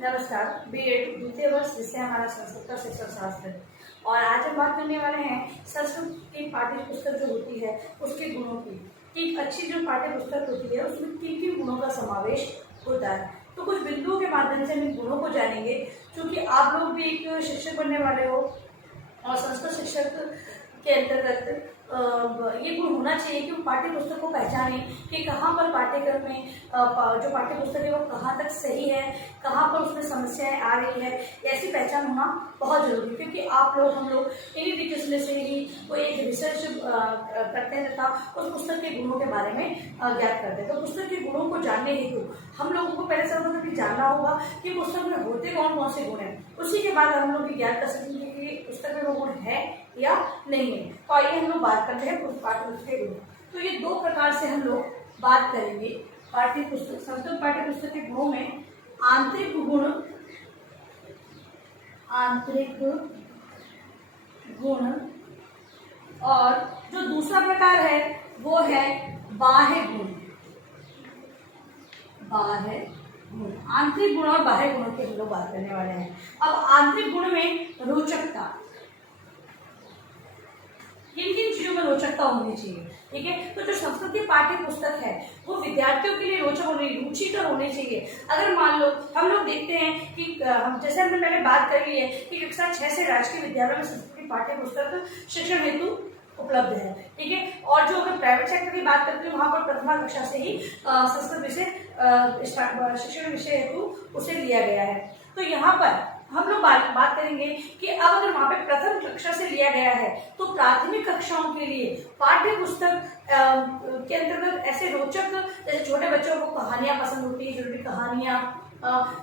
नमस्कार। बीएड द्वितीय वर्ष विषय हमारा संस्कृत का शिक्षण शास्त्र है और आज हम बात करने वाले हैं संस्कृत की पाठ्य पुस्तक जो होती है उसके गुणों की। कि एक अच्छी जो पाठ्य पुस्तक होती है उसमें किन किन गुणों का समावेश होता है। तो कुछ बिंदुओं के माध्यम से हम इन गुणों को जानेंगे, क्योंकि आप लोग भी एक शिक्षक बनने वाले हो और संस्कृत शिक्षक के अंतर्गत ये गुण होना चाहिए कि वो पाठ्य पुस्तक को पहचाने कि कहाँ पर पाठ्यक्रम में जो पाठ्य पुस्तक है वो कहाँ तक सही है, कहाँ पर उसमें समस्याएं आ रही है। ऐसी पहचान होना बहुत जरूरी है, क्योंकि आप लोग हम लोग इन्हीं वीडियोस में से ही वो एक रिसर्च करते हैं तथा उस पुस्तक के गुणों के बारे में ज्ञात करते हैं। तो पुस्तक के गुणों को जानने हेतु हम लोगों को पहले सर्वप्रथम जानना होगा कि पुस्तक में होते कौन कौन से गुण हैं। उसी के बाद हम लोग ज्ञात कर सकेंगे कि पुस्तक में वो गुण है या नहीं है। तो आइए हम लोग बात करते हैं पाठ्य पुस्तक के गुण। तो ये दो प्रकार से हम लोग बात करेंगे पाठ्य पुस्तक, संस्कृत पाठ्य पुस्तक के गुणों में आंतरिक गुण, आंतरिक गुण, और जो दूसरा प्रकार है वो है बाह्य गुण। बाह्य गुण, आंतरिक गुण और बाह्य गुणों की हम लोग बात करने वाले हैं। अब आंतरिक गुण में रोचकता, किन किन चीजों में रोचकता होनी चाहिए, ठीक है। तो जो संस्कृत की पाठ्य पुस्तक है वो विद्यार्थियों के लिए रोचक होनी, रुचिकर होनी चाहिए। अगर मान लो हम लोग देखते हैं कि जैसे हमने पहले बात कर ली है कि कक्षा 6 से राजकीय विद्यालयों में संस्कृत की पाठ्य पुस्तक शिक्षण हेतु उपलब्ध है, ठीक है। और जो अगर प्राइवेट सेक्टर की बात करते हैं वहां पर प्रथमा कक्षा से ही संस्कृत विषय शिक्षण विषय हेतु उसे लिया गया है। तो यहाँ पर हम लोग बात करेंगे कि अब अगर वहां पे प्रथम कक्षा से लिया गया है तो प्राथमिक कक्षाओं के लिए पाठ्य पुस्तक के अंतर्गत ऐसे रोचक, जैसे छोटे बच्चों को कहानियां पसंद होती है, छोटी कहानियां,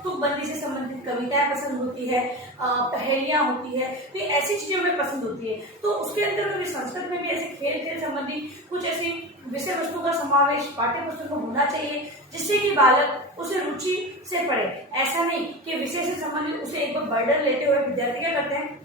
तुकबंदी से संबंधित कविताएं पसंद होती है, पहेलियां होती है, तो ऐसी चीजें हमें पसंद होती है। तो उसके अंतर्गत भी संस्कृत में भी ऐसे खेल संबंधी कुछ ऐसी विषय वस्तु का समावेश पाठ्य पुस्तक में होना चाहिए, जिससे कि बालक उसे रुचि से पढ़े। ऐसा नहीं कि विषय से संबंधित उसे एक बार बर्डन लेते हुए विद्यार्थी क्या करते हैं,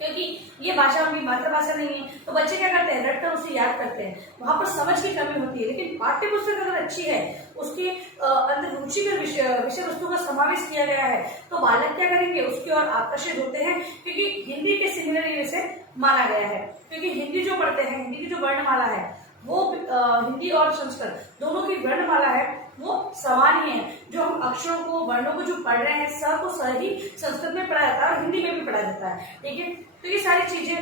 क्योंकि ये भाषा उनकी मातृभाषा नहीं है तो बच्चे क्या करते हैं, रटकर उसे याद करते हैं, वहां पर समझ की कमी होती है। लेकिन पाठ्य पुस्तक अगर अच्छी है, उसके अंदर रुचि में विषय वस्तु का समावेश किया गया है, तो बालक क्या करेंगे, उसकी ओर आकर्षित होते हैं, क्योंकि हिंदी के सिमिलर इसे माना गया है। क्योंकि हिंदी जो पढ़ते हैं, हिंदी की जो वर्णमाला है वो हिंदी और संस्कृत दोनों की वर्णमाला है वो समान ही है। जो हम अक्षरों को, वर्णों को जो पढ़ रहे हैं, स को स ही संस्कृत में पढ़ा जाता है और हिंदी में भी पढ़ा जाता है, ठीक है। तो ये सारी चीजें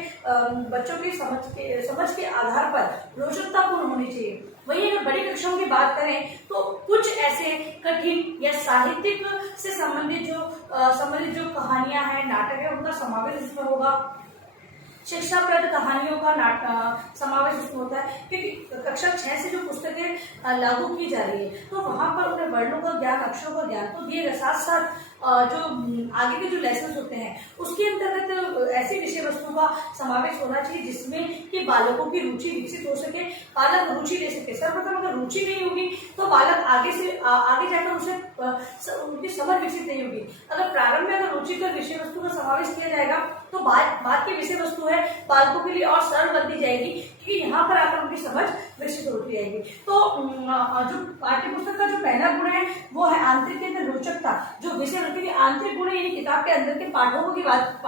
बच्चों की समझ के आधार पर रोचकतापूर्ण होनी चाहिए। वहीं अगर बड़ी कक्षाओं की बात करें तो कुछ ऐसे कठिन या साहित्यिक से संबंधित जो कहानियां हैं, नाटक है, उनका समावेश इसमें होगा। शिक्षाप्रद कहानियों का समावेश इसमें होता है, क्योंकि कक्षा 6 से जो पुस्तकें लागू की जा रही है तो वहां पर उन्हें वर्णों का ज्ञान, अक्षरों का ज्ञान तो दिएगा, साथ साथ जो आगे के जो लेसन होते हैं उसके अंतर्गत ऐसी विषय वस्तु का समावेश होना चाहिए जिसमें कि बालकों की रुचि विकसित हो सके, बालक रुचि ले सके। सर्वप्रथम अगर रुचि नहीं होगी तो बालक आगे जाकर उनकी समझ विकसित नहीं होगी। अगर प्रारंभ में अगर रुचिकर विषय वस्तु का समावेश किया जाएगा तो बाद की विषय वस्तु है बालकों के लिए और सरल बनती जाएगी, क्योंकि यहाँ पर आकर उनकी समझ विकसित होती जाएगी। तो जो पाठ्य पुस्तक का जो पहला गुण है वो है आंतरिक रोचकता। जो विषय वस्तु की आंतरिक गुण है, यानी किताब के अंदर के पाठों की बात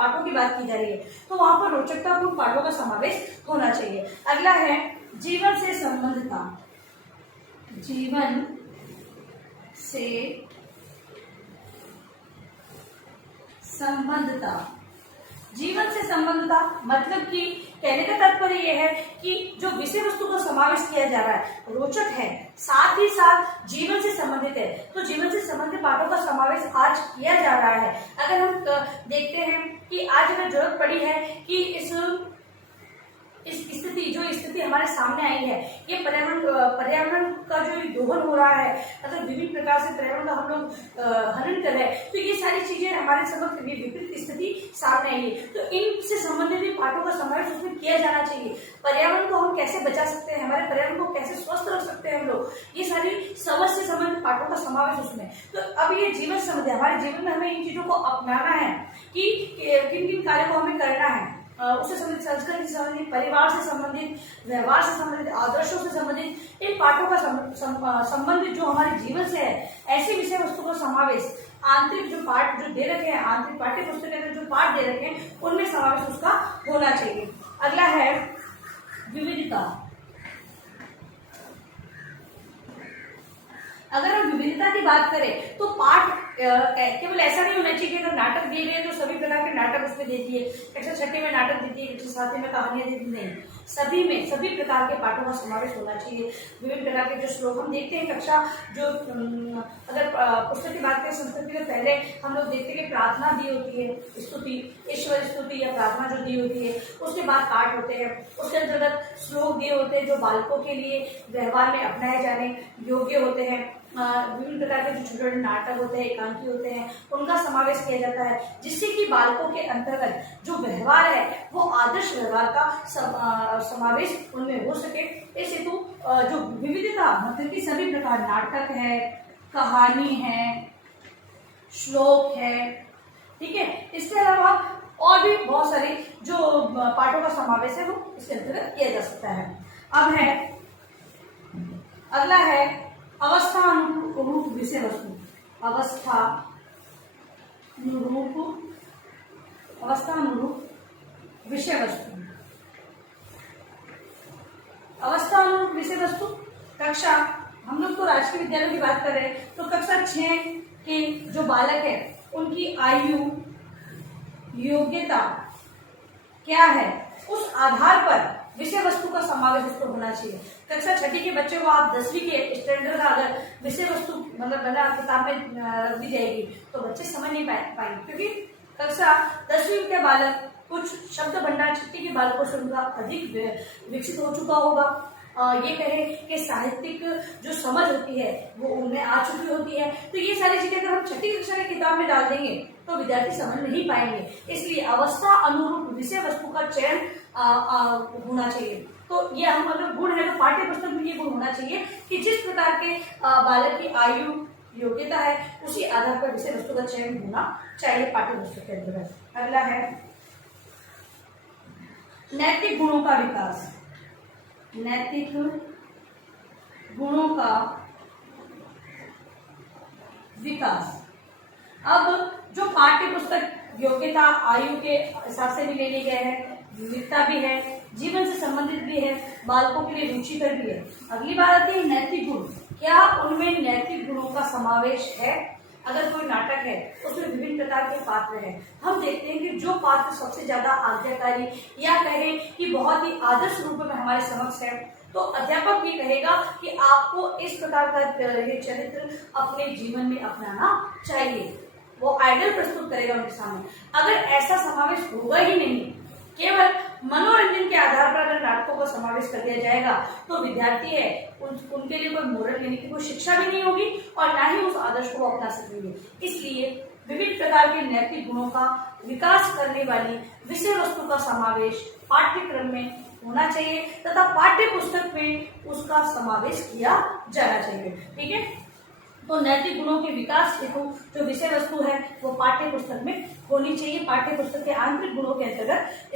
की जा रही है, तो वहां पर रोचकतापूर्ण पाठों का समावेश होना चाहिए। अगला है जीवन से संबंधता। जीवन से संबंधता, जीवन से संबंधता मतलब कि कहने का तात्पर्य यह है कि जो विषय वस्तु का समावेश किया जा रहा है रोचक है, साथ ही साथ जीवन से संबंधित है। तो जीवन से संबंधित पाठों का समावेश आज किया जा रहा है। अगर हम देखते हैं कि आज हमें जरूरत पड़ी है कि इस स्थिति हमारे सामने आई है, ये पर्यावरण का जो दोहन हो रहा है, मतलब विभिन्न प्रकार से पर्यावरण का हम लोग हनन कर रहे हैं, तो ये सारी चीजें हमारे समक्ष विपरीत स्थिति सामने आई है। तो इनसे संबंधित भी पाठों का समावेश उसमें किया जाना चाहिए। पर्यावरण को हम कैसे बचा सकते हैं, हमारे पर्यावरण को कैसे स्वस्थ रख सकते हैं हम लोग, ये सारी समझ से संबंधित पाठों का समावेश उसमें। तो अब ये जीवन समझ है, हमारे जीवन में हमें इन चीजों को अपनाना है कि किन किन कार्यों को हमें करना है। उससे संबंधित, संस्कृति से संबंधित, परिवार से संबंधित, व्यवहार से संबंधित, आदर्शों से संबंधित इन पाठों का संबंधित जो हमारे जीवन से है, ऐसे विषय वस्तु का समावेश आंतरिक जो पाठ जो दे रखे हैं, आंतरिक पाठ्य पुस्तक के अंदर जो पाठ दे रखे हैं उनमें समावेश उसका होना चाहिए। अगला है विविधता। अगर हम विविधता की बात करें तो पाठ केवल ऐसा नहीं होना चाहिए कि अगर नाटक दिए गए तो सभी प्रकार के नाटक उसमें देती है, कक्षा छठी में नाटक देती है, कक्षा सातवीं में कहानियां देती नहीं, सभी में सभी प्रकार के पाठों का समावेश होना चाहिए। विभिन्न प्रकार के जो श्लोक हम देखते हैं कक्षा जो अगर पुस्तक की बात करें संस्कृत में पहले हम लोग देखते हैं कि प्रार्थना दी होती है, स्तुति, ईश्वर स्तुति या प्रार्थना जो दी होती है, उसके बाद पाठ होते हैं, उसके अंतर्गत श्लोक दिए होते हैं जो बालकों के लिए व्यवहार में अपनाए जाने योग्य होते हैं। विभिन्न प्रकार के जो छोटे छोटे नाटक होते हैं, एकांकी होते हैं, उनका समावेश किया जाता है जिससे कि बालकों के अंतर्गत जो व्यवहार है वो आदर्श व्यवहार का समावेश उनमें हो सके। इस हेतु जो विविधता मतलब कि सभी प्रकार नाटक है, कहानी है, श्लोक है, ठीक है, इसके अलावा और भी बहुत सारे जो पाठों का समावेश है वो इसके अंतर्गत किया जा सकता है। अब है अगला है अवस्था अनुरूप विषय वस्तु। अवस्था अनुरूप विषय वस्तु। अवस्था अनुरूप विषय वस्तु कक्षा, हम लोग तो राजकीय विद्यालय की बात कर रहे हैं तो कक्षा 6 के जो बालक है उनकी आयु, योग्यता क्या है, उस आधार पर विषय वस्तु का समावेश इसको होना चाहिए। कक्षा छठी के बच्चों को आप 10वीं के स्टैंडर्ड का अगर विषय वस्तु मतलब बना किताब में रख दी जाएगी तो बच्चे समझ नहीं पाएंगे, क्योंकि कक्षा 10वीं के बालक कुछ शब्द भंडार छठी के बालकों से उनका अधिक विकसित हो चुका होगा। ये कहें कि साहित्यिक जो समझ होती है वो उनमें आ चुकी होती है, तो ये सारी चीजें अगर हम छठी कक्षा की किताब में डाल देंगे तो विद्यार्थी समझ नहीं पाएंगे। इसलिए अवस्था अनुरूप विषय वस्तु का चयन होना चाहिए। तो ये हम अगर गुण है तो पाठ्य पुस्तक में ये गुण होना चाहिए कि जिस प्रकार के बालक की आयु, योग्यता है उसी आधार पर विषय वस्तु का चयन होना चाहिए पाठ्य पुस्तक के अंतर्गत। अगला है नैतिक गुणों का विकास। नैतिक गुणों का विकास। अब जो पाठ्य पुस्तक योग्यता आयु के हिसाब से भी ले लिए गए हैं, विविधता भी है, जीवन से संबंधित भी है, बालकों के लिए रुचिकर भी है। अगली बात आती है नैतिक गुण। क्या उनमें नैतिक गुणों का समावेश है? अगर कोई नाटक है उसमें विभिन्न प्रकार के पात्र हैं, हम देखते हैं कि जो पात्र सबसे ज्यादा आज्ञाकारी या कहें कि बहुत ही आदर्श रूप में हमारे समक्ष है तो अध्यापक ये कहेगा कि आपको इस प्रकार का ये चरित्र अपने जीवन में अपनाना चाहिए। वो आइडल प्रस्तुत करेगा उनके सामने। अगर ऐसा समावेश होगा ही नहीं, केवल मनोरंजन के आधार पर अगर नाटकों का समावेश कर दिया जाएगा तो विद्यार्थी है उनके लिए कोई मोरल यानी कि कोई शिक्षा भी नहीं होगी और ना ही उस आदर्श को अपना सकेंगे। इसलिए विभिन्न प्रकार के नैतिक गुणों का विकास करने वाली विषय वस्तु का समावेश पाठ्यक्रम में होना चाहिए तथा पाठ्य पुस्तक में उसका समावेश किया जाना चाहिए। ठीक है, तो नैतिक गुणों के विकास हेतु जो विषय वस्तु है वो पाठ्य पुस्तक में होनी चाहिए। पाठ्य पुस्तक के आंतरिक गुणों के अंतर्गत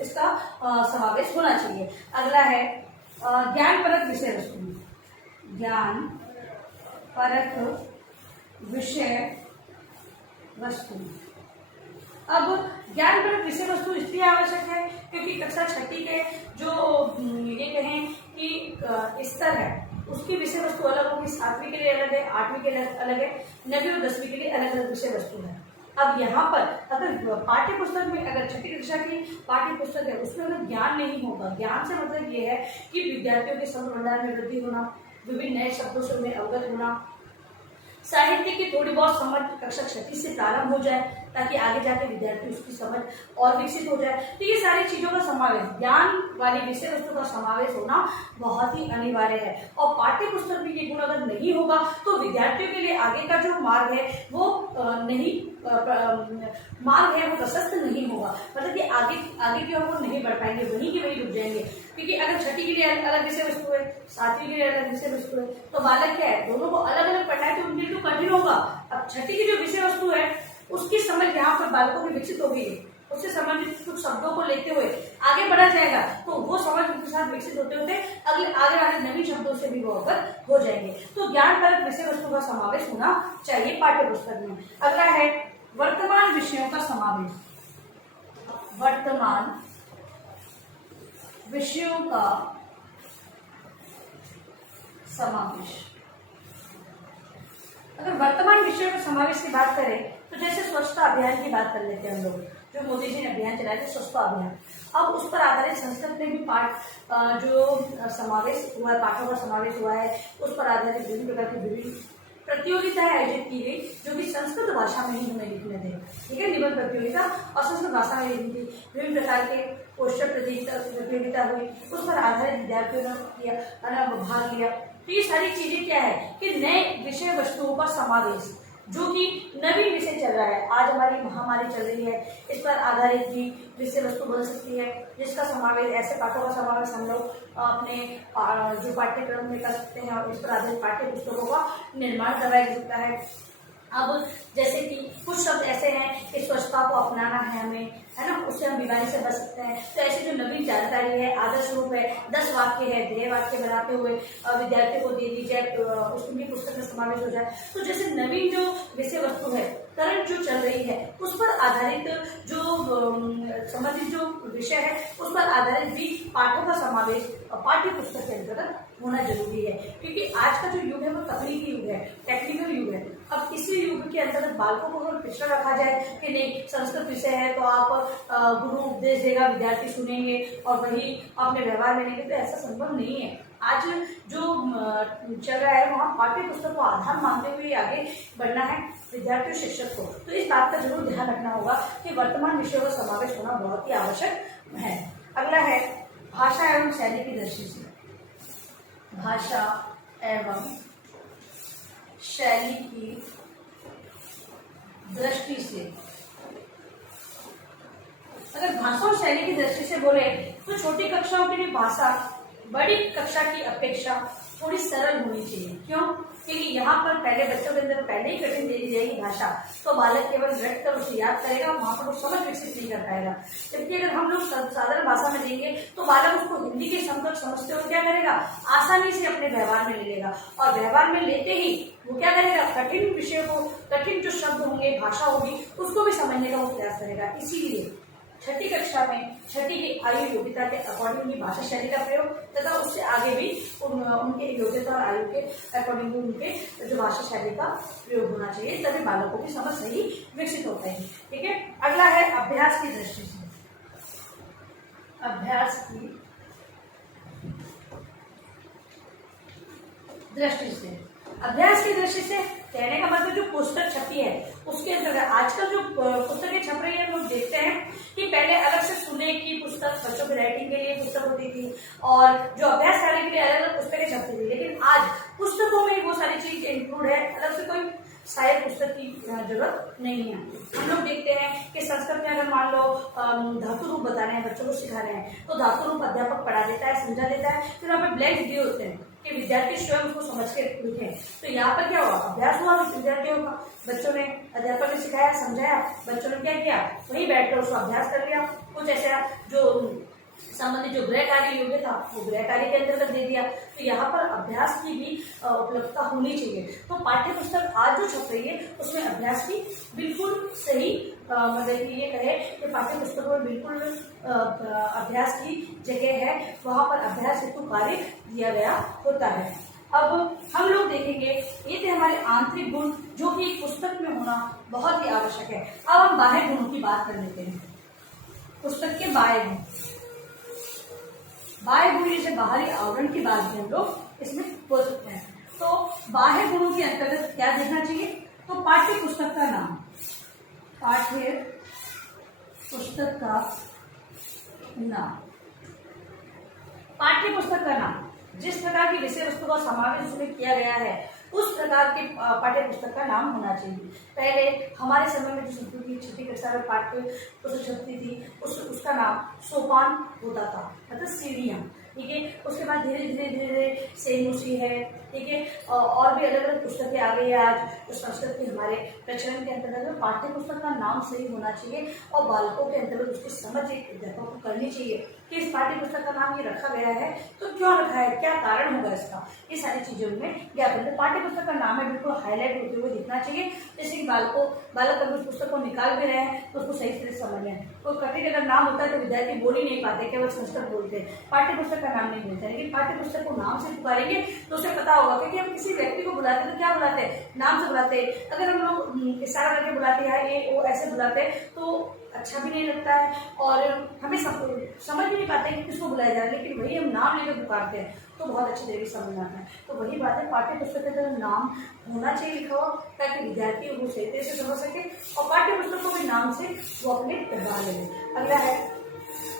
इसका समावेश होना चाहिए। अगला है ज्ञान परक विषय वस्तु। ज्ञान परक विषय वस्तु। अब ज्ञान परक विषय वस्तु इसलिए आवश्यक है क्योंकि कक्षा छठी के जो ये कहें कि स्तर है उसकी विषय वस्तु अलग होगी। 7वीं के लिए अलग है, 8वीं के लिए अलग है, 9वीं और 10वीं के लिए अलग अलग विषय वस्तु है। अब यहाँ पर अगर पाठ्य पुस्तक में अगर छठी कक्षा की पाठ्य पुस्तक है उसमें अगर ज्ञान नहीं होगा, ज्ञान से मतलब ये है कि विद्यार्थियों के शब्द भंडार में वृद्धि होना, विभिन्न नए शब्दों से उन्हें अवगत होना, साहित्य की थोड़ी बहुत समझ कक्षा छठी से प्रारंभ हो जाए ताकि आगे जाके विद्यार्थी उसकी समझ और विकसित हो जाए। तो ये सारी चीजों का समावेश, ज्ञान वाली विषय वस्तु का समावेश होना बहुत ही अनिवार्य है। और पाठ्य पुस्तक में ये गुण अगर नहीं होगा तो विद्यार्थियों के लिए आगे का जो मार्ग है वो मार्ग है वो प्रशस्त नहीं होगा, मतलब कि आगे की ओर वो नहीं बढ़ पाएंगे, वहीं के वहीं रुक जाएंगे। क्योंकि अगर छठी के लिए अलग विषय वस्तु है, 7वीं के लिए अलग विषय वस्तु है, तो बालक क्या है दोनों को अलग अलग पढ़ना है तो उनके लिए कठिन होगा। अब छठी की जो विषय वस्तु है उसकी समझ यहाँ पर बालकों की विकसित हो गई है उससे संबंधित कुछ शब्दों को लेते हुए आगे बढ़ा जाएगा तो वो समझ उनके साथ विकसित होते होते अगले आगे वाले नवीन शब्दों से भी वो अवगत हो जाएंगे। तो ज्ञान परक विषय वस्तु का समावेश होना चाहिए पाठ्य पुस्तक में। अगला है वर्तमान विषयों का समावेश। वर्तमान विषयों का समावेश। अगर वर्तमान विषयों के समावेश की बात करें तो जैसे स्वच्छता अभियान की बात कर लेते हैं हम लोग, जो मोदी जी ने अभियान चलाया था स्वच्छता अभियान। अब उस पर आधारित संस्कृत में भी पाठ जो समावेश हुआ है, पाठों का समावेश हुआ है, उस पर आधारित विभिन्न प्रकार की विभिन्न प्रतियोगिताएं आयोजित की गई जो कि संस्कृत भाषा में ही हमें लिखने थे। ठीक है, निबंध प्रतियोगिता और संस्कृत भाषा में लिखी थी। विभिन्न प्रकार के पोस्टर प्रतियोगिता हुई, उस पर आधारित विद्यार्थियों ने किया भाग लिया। तो ये सारी चीजें क्या है कि नए विषय वस्तुओं का समावेश, जो कि नवीन विषय चल रहा है। आज हमारी महामारी चल रही है, इस पर आधारित भी विषय वस्तु बन सकती है, जिसका समावेश, ऐसे पाठों का समावेश हम लोग अपने जो पाठ्यक्रम में कर सकते हैं और इस पर आधारित पाठ्य पुस्तकों का निर्माण करवाया जा सकता है। अब जैसे कि कुछ शब्द ऐसे हैं कि स्वच्छता को अपनाना है हमें, है ना, उससे हम बीमारी से बच सकते हैं। तो ऐसी जो नवीन जानकारी है, आदर्श रूप है, 10 वाक्य है, ध्येय वाक्य बनाते हुए विद्यार्थी को दे दी जाए, उसकी पुस्तक में समावेश हो जाए। तो जैसे नवीन जो विषय वस्तु है, करंट जो चल रही है, उस पर आधारित जो संबंधित जो विषय है, उस पर आधारित भी पाठों का समावेश पाठ्य पुस्तक के अंतर्गत होना जरूरी है। क्योंकि आज का जो युग है वो तकनीकी युग है, टेक्निकल युग है। अब इसी युग के अंतर्गत बालकों को अगर पिछड़ा रखा जाए कि नहीं संस्कृत विषय है तो आप गुरु उपदेश देगा, विद्यार्थी सुनेंगे और वही अपने व्यवहार में लेंगे, तो ऐसा संभव नहीं है। आज जो चल रहा है वहाँ पाठ्य पुस्तक को आधार मानते हुए आगे बढ़ना है विद्यार्थी और शिक्षक को। तो इस बात का जरूर ध्यान रखना होगा कि वर्तमान विषयों का समावेश होना बहुत ही आवश्यक है। अगला है भाषा एवं शैली की दृष्टि से। भाषा एवं शैली की दृष्टि से, अगर भाषा और शैली की दृष्टि से बोले तो छोटी कक्षाओं के लिए भाषा बड़ी कक्षा की अपेक्षा थोड़ी सरल होनी चाहिए। क्यों? क्योंकि यहाँ पर पहले बच्चों के अंदर पहले ही कठिन दे दी जाएगी भाषा, तो बालक केवल रट कर उसे याद करेगा, वहां पर वो समझ विकसित नहीं कर पाएगा। जबकि अगर हम लोग साधारण भाषा में देंगे तो बालक उसको हिंदी के समकक्ष समझते हुए क्या करेगा, आसानी से अपने व्यवहार में ले लेगा, और व्यवहार में लेते ही वो क्या करेगा, कठिन विषय को, कठिन जो शब्द होंगे, भाषा होगी, उसको भी समझने का वो प्रयास करेगा। इसीलिए छठी कक्षा में छठी की आयु योग्यता के अकॉर्डिंग ही भाषा शैली का प्रयोग तथा उससे आगे भी उनके योग्यता और आयु के अकॉर्डिंग उनके जो भाषा शैली का प्रयोग होना चाहिए, तभी बालकों की समझ सही विकसित होता है। ठीक है, अगला है अभ्यास की दृष्टि से। अभ्यास की दृष्टि से, अभ्यास की दृष्टि से कहने का मतलब जो पुस्तक छपी है उसके अंतर्गत आजकल जो पुस्तकें छप रही है, लोग देखते हैं कि पहले अलग से सुनने की पुस्तक, बच्चों की राइटिंग के लिए पुस्तक होती थी और जो अभ्यास करने के लिए अलग अलग पुस्तकें छपती थी। लेकिन आज पुस्तकों में वो सारी चीज इंक्लूड है, अलग से कोई शायद पुस्तक की जरूरत नहीं है। हम लोग देखते हैं कि संस्कृत में अगर मान लो धातु रूप बता रहे हैं, बच्चों को सिखा रहे हैं, तो धातु रूप अध्यापक पढ़ा देता है, समझा देता है, फिर वहाँ पे ब्लैंक दिए होते हैं कि विद्यार्थी स्वयं उसको समझ के लिखें। तो यहाँ पर क्या हुआ, अभ्यास हुआ विद्यार्थियों का, बच्चों ने, अध्यापक ने सिखाया, समझाया, बच्चों ने क्या किया, वही बैठकर उसको अभ्यास कर लिया। कुछ ऐसा जो संबंधित जो गृह कार्य योग्य था वो गृह कार्य के अंतर्गत दे दिया। तो यहाँ पर अभ्यास की भी उपलब्धता होनी चाहिए। तो पाठ्य पुस्तक आज जो छप रही है उसमें अभ्यास की बिल्कुल सही, मतलब ये कहे कि पाठ्य पुस्तकों में बिल्कुल अभ्यास की जगह है, वहां पर अभ्यास हेतु कार्य दिया गया होता है। अब हम लोग देखेंगे, ये थे हमारे आंतरिक गुण जो कि एक पुस्तक में होना बहुत ही आवश्यक है। अब हम बाह्य गुणों की बात कर लेते हैं। पुस्तक के बाह्य गुण, बाह्य गुण जैसे बाहरी आवरण की बात भी हम लोग इसमें बोल सकते हैं। तो बाह्य गुणों के अंतर्गत क्या देखना चाहिए, तो पाठ्य पुस्तक का नाम, पाठ्य पुस्तक का नाम, पाठ्य पुस्तक का नाम, जिस प्रकार की विषय वस्तु का समावेश उसमें किया गया है उस प्रकार के पाठ्य पुस्तक का नाम होना चाहिए। पहले हमारे समय में जो संस्कृत की छठी कक्षा में पाठ्य पुस्तक छपती थी उसका नाम सोपान होता था, मतलब सीढ़ियाँ। ठीक है, उसके बाद धीरे धीरे धीरे सेनुसी है, ठीक है। और भी अलग अलग पुस्तकें आ गई है आज जो संस्कृत के हमारे प्रचलन के अंतर्गत। पाठ्य पुस्तक का नाम सही होना चाहिए और बालकों के अंतर्गत उसकी समझ एक अध्यापक को करनी चाहिए कि इस पाठ्य पुस्तक का नाम ये रखा गया है तो क्यों रखा है, क्या कारण होगा इसका, ये सारी चीजों में ज्ञापन। तो पाठ्य पुस्तक का नाम है बिल्कुल हाईलाइट होते हुए दिखना चाहिए, जैसे कि बालक अगर उस पुस्तक को निकाल भी रहे हैं तो उसको सही तरह से समझ लें। कोई कठिन अगर नाम होता है तो विद्यार्थी बोल ही नहीं पाते, केवल संस्कृत बोलते हैं, पाठ्य पुस्तक का नाम नहीं बोलते। लेकिन पाठ्य पुस्तक को नाम से पुकारेंगे तो उसे पता होगा, क्योंकि हम किसी व्यक्ति को बुलाते हैं तो क्या बुलाते हैं, नाम से बुलाते हैं। अगर हम लोग इशारा करके बुलाते हैं ये वो ऐसे बुलाते हैं तो अच्छा भी नहीं लगता है और हमें समझ भी नहीं पाते कि किसको बुलाया जाए। लेकिन वही हम नाम लेकर पुकारते हैं तो बहुत अच्छे तरीके से समझ आता है। तो वही बात है, पाठ्य पुस्तक के अंदर नाम होना चाहिए लिखा हुआ ताकि विद्यार्थी वो सही तरह से समझ सके और पाठ्य पुस्तक को भी नाम से वो अपने व्यवहार ले ले। अगला है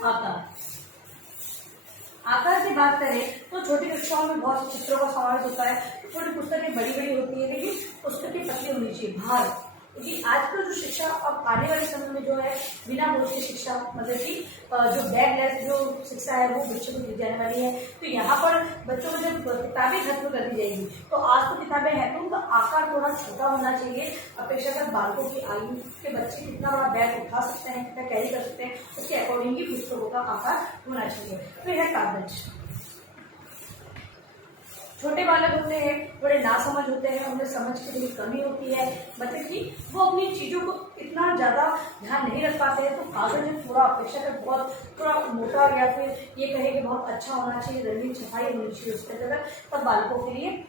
आकार। आकार की बात करें तो छोटी कक्षाओं में बहुत से चित्रों का समावेश होता है। छोटी पुस्तकें बड़ी बड़ी होती है लेकिन पुस्तकें पतली होनी चाहिए, भार, क्योंकि आजकल जो शिक्षा अब आने वाले समय में जो है बिना बोझ की शिक्षा, मतलब कि जो बैगलेस जो शिक्षा है वो बच्चों को दी जाने वाली है। तो यहाँ पर बच्चों को जब किताबें खत्म कर दी जाएगी तो आज तो किताबें हैं तो उनका आकार थोड़ा छोटा होना चाहिए। अपेक्षाकृत बालकों की आयु के बच्चे कितना बड़ा बैग उठा सकते हैं, कितना कैरी कर सकते हैं, उसके अकॉर्डिंग ही पुस्तकों का आकार होना चाहिए। फिर है कागज। छोटे बालक होते हैं, बड़े नासमझ होते हैं, उन्हें समझ की थोड़ी कमी होती है, मतलब कि वो अपनी चीजों को इतना ज्यादा ध्यान नहीं रख पाते हैं। तो कागज थोड़ा अपेक्षाकृत बहुत थोड़ा मोटा या फिर ये कहे कि बहुत अच्छा होना चाहिए, रंगीन छपाई होनी चाहिए उसके अंदर, तब बालकों के लिए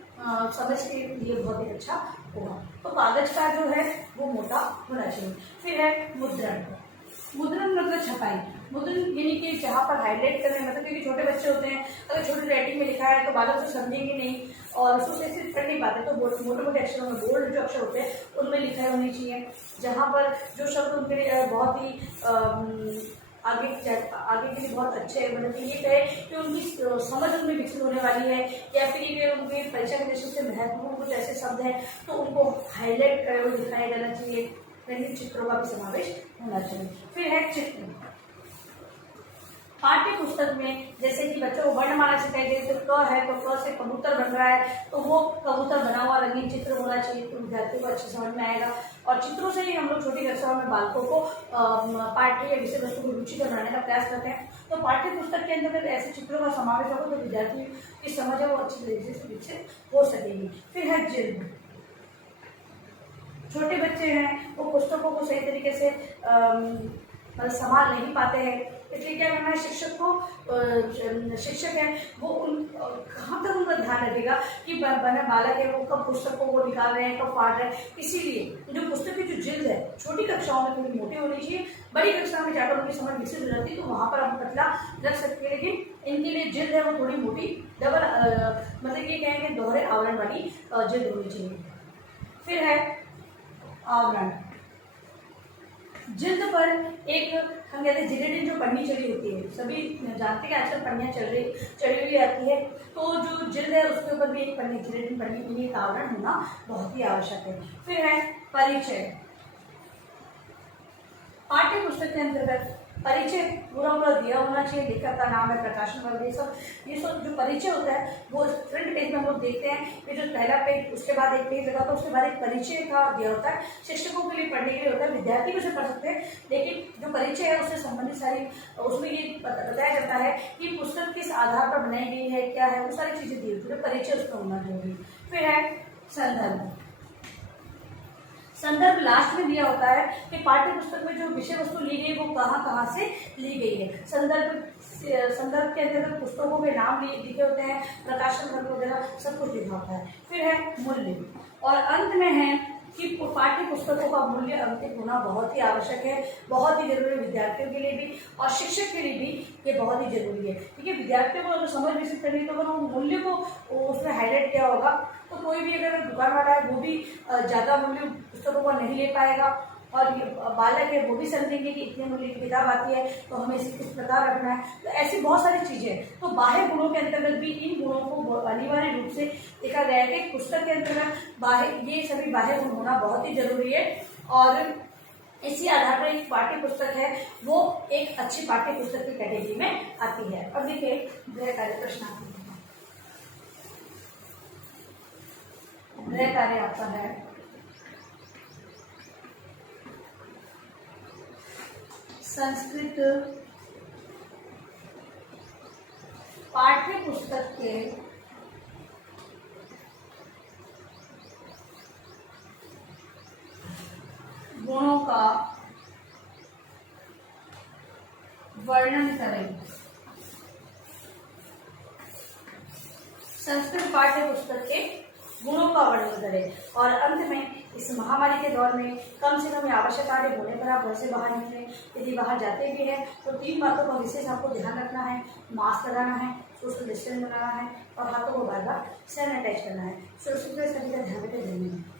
समझ के लिए बहुत ही अच्छा होगा। तो कागज का जो है वो मोटा होना चाहिए। फिर है मुद्रण। मुद्रण मतलब छपाई। मुद्रण यानी कि जहाँ पर हाईलाइट करने, मतलब क्योंकि छोटे बच्चे होते हैं, अगर छोटी राइटिंग में लिखा है तो बालक तो समझेंगे नहीं और उसको सही से पढ़ नहीं पाते, तो मोटे मोटे अक्षरों में बोल्ड जो अक्षर होते हैं उनमें लिखाई होनी चाहिए। जहाँ पर जो शब्द उनके लिए बहुत ही आगे के लिए बहुत अच्छे है, मतलब कि ये कहे कि उनकी समझ उनमें विकसित होने वाली है या फिर ये उनके परीक्षा के दृष्टि से महत्वपूर्ण कुछ ऐसे शब्द हैं तो उनको हाईलाइट करे हुए दिखाया जाना चाहिए। रंगीन चित्रों का भी समावेश होना चाहिए। फिर है चित्र। पाठ्य पुस्तक में जैसे कि बच्चों को वर्णमाला सिखाई गई तो क है तो क से कबूतर बन रहा है तो वो कबूतर बना हुआ रंगीन चित्र होना चाहिए तो विद्यार्थियों को अच्छे समझ में आएगा। और चित्रों से ही हम लोग छोटी कक्षाओं में बालकों को पाठ्य या विषय वस्तु को रुचिकर बनाने का प्रयास करते हैं। तो पाठ्य पुस्तक के अंदर ऐसे चित्रों का समावेश होगा तो विद्यार्थी की समझ है वो अच्छी तरीके से विकसित हो सकेगी। फिर है जिल्द। छोटे बच्चे हैं वो पुस्तकों को सही तरीके से संभाल नहीं पाते हैं, इसलिए क्या करना है शिक्षक है वो कहाँ तक उनका ध्यान रखेगा कि बना बालक है वो कब पुस्तक को वो निकाल रहे हैं, कब फाड़ रहे हैं। इसीलिए जो पुस्तक की जो जिल्द है छोटी कक्षाओं में थोड़ी मोटी होनी चाहिए, बड़ी कक्षा में जाकर उनकी समझ विकसित हो जाती है तो वहाँ पर हम पतला रख सकते हैं। लेकिन इनके लिए जिल्द है वो थोड़ी मोटी डबल मतलब ये कहेंगे दोहरे आवरण वाली जिल्द होनी चाहिए। फिर है आवरण। जिल्द पर एक हम कहते हैं जिलेटिन जो पन्नी चढ़ी होती है, सभी जानते हैं आजकल पन्नियाँ चढ़ी हुई आती है, तो जो जिल्द है उसके ऊपर भी एक पन्नी जिलेटिन पन्नी का आवरण होना बहुत ही आवश्यक है। फिर है परिचय। पाठ्य पुस्तक के अंतर्गत परिचय पूरा दिया होना चाहिए, लेखक का नाम है, प्रकाशन वर्ग, ये सब जो परिचय होता है वो फ्रंट पेज में हम लोग देखते हैं। ये जो पहला पेज उसके बाद एक पेज लगा तो उसके बाद एक परिचय का दिया होता है, शिक्षकों के लिए पढ़ने के लिए होता है, विद्यार्थी भी उसे पढ़ सकते हैं। लेकिन जो परिचय है उससे संबंधित सारी उसमें ये बताया जाता है कि पुस्तक किस आधार पर बनाई गई है, क्या है, वो सारी चीजें दी होती है, परिचय उसका होना जरूरी। फिर है संदर्भ। संदर्भ लास्ट में दिया होता है कि पाठ्य पुस्तक में जो विषय वस्तु ली गई वो कहाँ से ली गई है। संदर्भ के अंतर्गत पुस्तकों के नाम लिखे होते हैं, प्रकाशन वर्ग वगैरह सब कुछ लिखा होता है। फिर है मूल्य और अंत में है कि पाठ्य पुस्तकों का मूल्य अंकित होना बहुत ही आवश्यक है, बहुत ही जरूरी है विद्यार्थियों के लिए भी और शिक्षक के लिए भी ये बहुत ही जरूरी है। ठीक है, विद्यार्थियों को अगर समझ विकसित करनी तो अगर वो मूल्य को उसमें हाईलाइट किया होगा तो कोई भी अगर दुकान वाला है वो भी ज्यादा मूल्य पुस्तकों को नहीं ले पाएगा और बालक है वो भी समझेंगे कि इतने मूल्य की किताब आती है तो हमें इसे किस प्रकार रखना है। तो ऐसी बहुत सारी चीजें, तो बाह्य गुणों के अंतर्गत भी इन गुणों को अनिवार्य रूप से देखा गया है कि पुस्तक के अंतर्गत ये सभी बाह्य गुण होना बहुत ही जरूरी है और इसी आधार पर एक पाठ्य पुस्तक है वो एक अच्छी पाठ्य पुस्तक की कैटेगरी में आती है। अब देखिए गृह कार्य प्रश्न आते हैं। गृह कार्य आपका है संस्कृत पाठ्य पुस्तक के गुणों का वर्णन करें। संस्कृत पाठ्य पुस्तक के गुणों का वर्णन करें। और अंत में इस महामारी के दौर में कम से कम आवश्यक कार्य होने पर आप घर से बाहर निकलें। यदि बाहर जाते भी हैं तो 3 बातों का विशेष आपको ध्यान रखना है। मास्क लगाना है, सोशल डिस्टेंस बनाना है और हाथों को बार बार सैनिटाइज करना है। सुरक्षित सभी का ध्यान रखें। धन्यवाद।